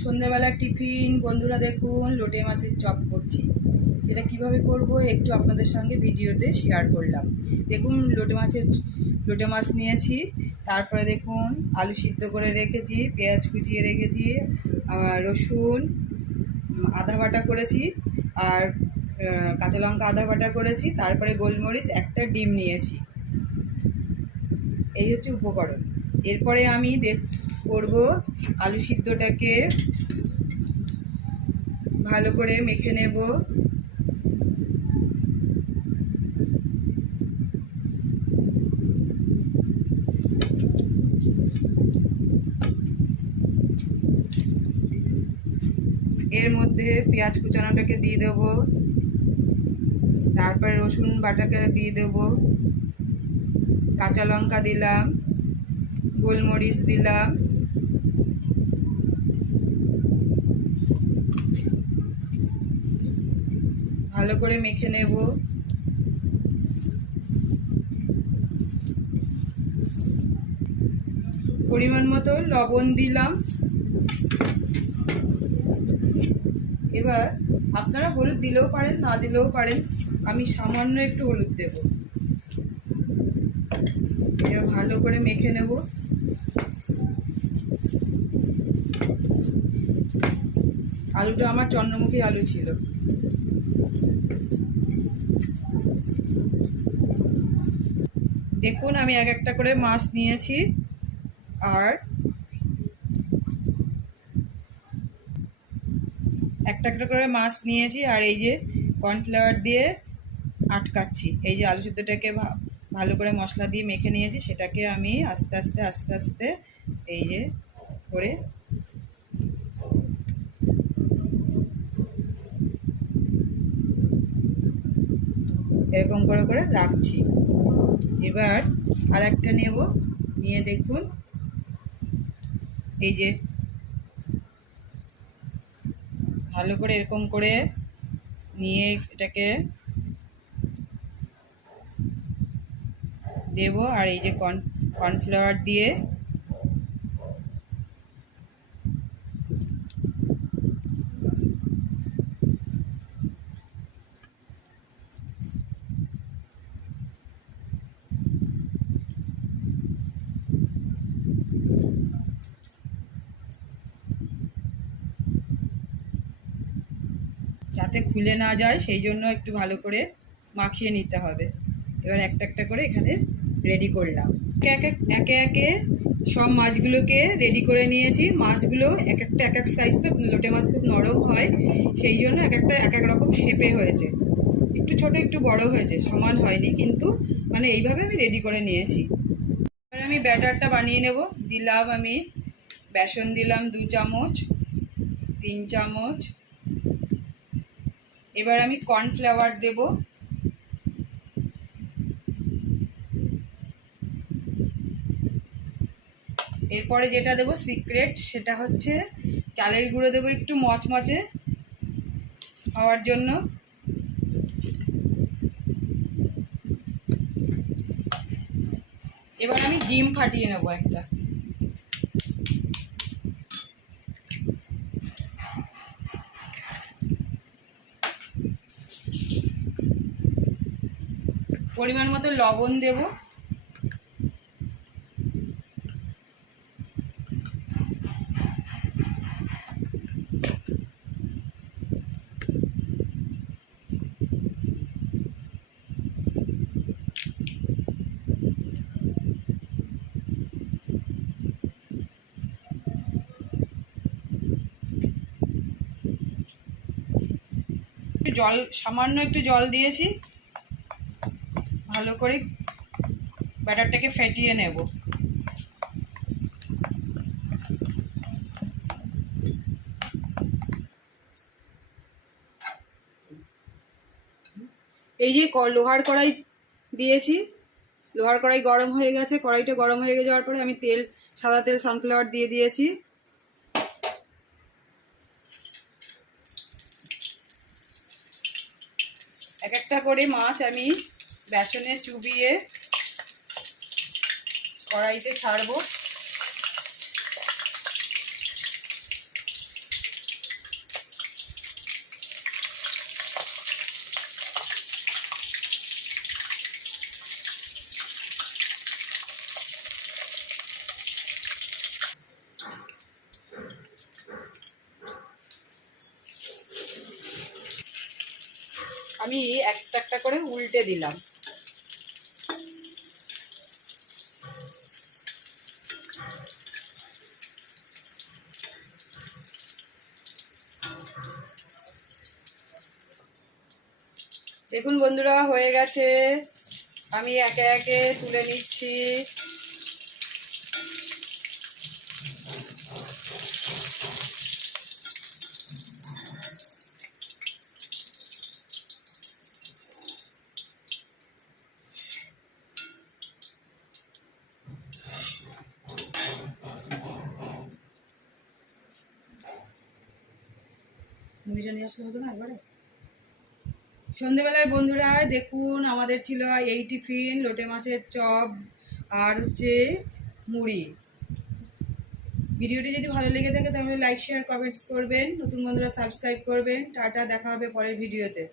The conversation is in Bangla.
সন্ধ্যাবেলা টিফিন বন্ধুরা দেখুন লোটে মাছের চপ করছি। সেটা কিভাবে করব একটু আপনাদের সঙ্গে ভিডিওতে শেয়ার করলাম। দেখুন লোটে মাছ নিয়েছি, তারপরে দেখুন আলু সিদ্ধ করে রেখেছি, পেঁয়াজ কুচিয়ে রেখেছি, রসুন আধা বাটা করেছি, আর কাঁচা লঙ্কা আধা বাটা করেছি, তারপরে গোলমরিচ একটা ডিম নিয়েছি। এই হচ্ছে উপকরণ। এরপরে আমি করব আলু সিদ্ধটাকে ভালো করে মেখে নেব। এর মধ্যে পেঁয়াজ কুচানোটাকে দিয়ে দেব, তারপরে রসুন বাটাকে দিয়ে দেব, কাঁচা লঙ্কা দিলাম, গোলমরিচ দিলাম, ভালো করে মেখে নেব। পরিমাণ মতো লবণ দিলাম। এবার আপনারা হলুদ দিলেও পারেন, না দিলেও পারেন, আমি সামান্য একটু হলুদ দেব। এবার ভালো করে মেখে নেব। আলুটা আমার চন্দ্রমুখী আলু ছিল। দেখুন আমি এক একটা করে মাছ নিয়েছি, আর একটা একটা করে মাছ নিয়েছি, আর এই যে কর্নফ্লাওয়ার দিয়ে আটকাচ্ছি। এই যে আলু সিদ্ধটাকে ভালো করে মশলা দিয়ে মেখে নিয়েছি, সেটাকে আমি আস্তে আস্তে আস্তে আস্তে এই যে করে এরকম করে করে রাখছি। এবার আর একটা নেব, নিয়ে দেখুন এই যে ভালো করে এরকম করে নিয়ে এটাকে দেব, আর এই যে কর্নফ্লাওয়ার দিয়ে যাতে খুলে না যায় সেই জন্য একটু ভালো করে মাখিয়ে নিতে হবে। এবার একটা একটা করে এখানে রেডি করলাম। একে একে সব মাছগুলোকে রেডি করে নিয়েছি। মাছগুলো এক একটা এক এক সাইজ, তো লোটে মাছ খুব নরম হয়, সেই জন্য এক একটা এক এক রকম শেপে হয়েছে, একটু ছোট একটু বড় হয়েছে, সমান হয়নি, কিন্তু মানে এইভাবে আমি রেডি করে নিয়েছি। এবার আমি ব্যাটারটা বানিয়ে নেব। দিলাম আমি বেসন দিলাম 2 চামচ, 3 চামচ। এবার আমি কর্নফ্লাওয়ার দেব, এরপরে যেটা দেব সিক্রেট, সেটা হচ্ছে চালের গুঁড়ো দেবো একটু মচমচে হওয়ার জন্য। এবার আমি ডিম ফাটিয়ে নেব একটা। পরিমাণ মতো লবণ দেব, জল সামান্য একটু জল দিয়েছি, ভালো করে ব্যাটারটাকে ফেটিয়ে নেব। এই যে লোহার কড়াই দিয়েছি, লোহার কড়াই গরম হয়ে গেছে। কড়াইটা গরম হয়ে যাওয়ার পরে আমি সাদা তেল সানফ্লাওয়ার দিয়ে দিয়েছি। এক একটা করে মাছ আমি বেসনে চুবিয়ে কড়াইতে ছাড়বো। আমি একটা একটা করে উল্টে দিলাম। দেখুন বন্ধুরা, হয়ে গেছে। আমি একে একে তুলে নিচ্ছি। মুড়িটা নিয়ে আসলে হতো না একবারে। সন্ধেবেলায় বন্ধুরা দেখুন, আমাদের ছিল এই টিফিন, লোটে মাছের চপ আর হচ্ছে মুড়ি। ভিডিওটি যদি ভালো লেগে থাকে তাহলে লাইক শেয়ার কমেন্টস করবেন, নতুন বন্ধুরা সাবস্ক্রাইব করবেন। টাটা, দেখা হবে পরের ভিডিওতে।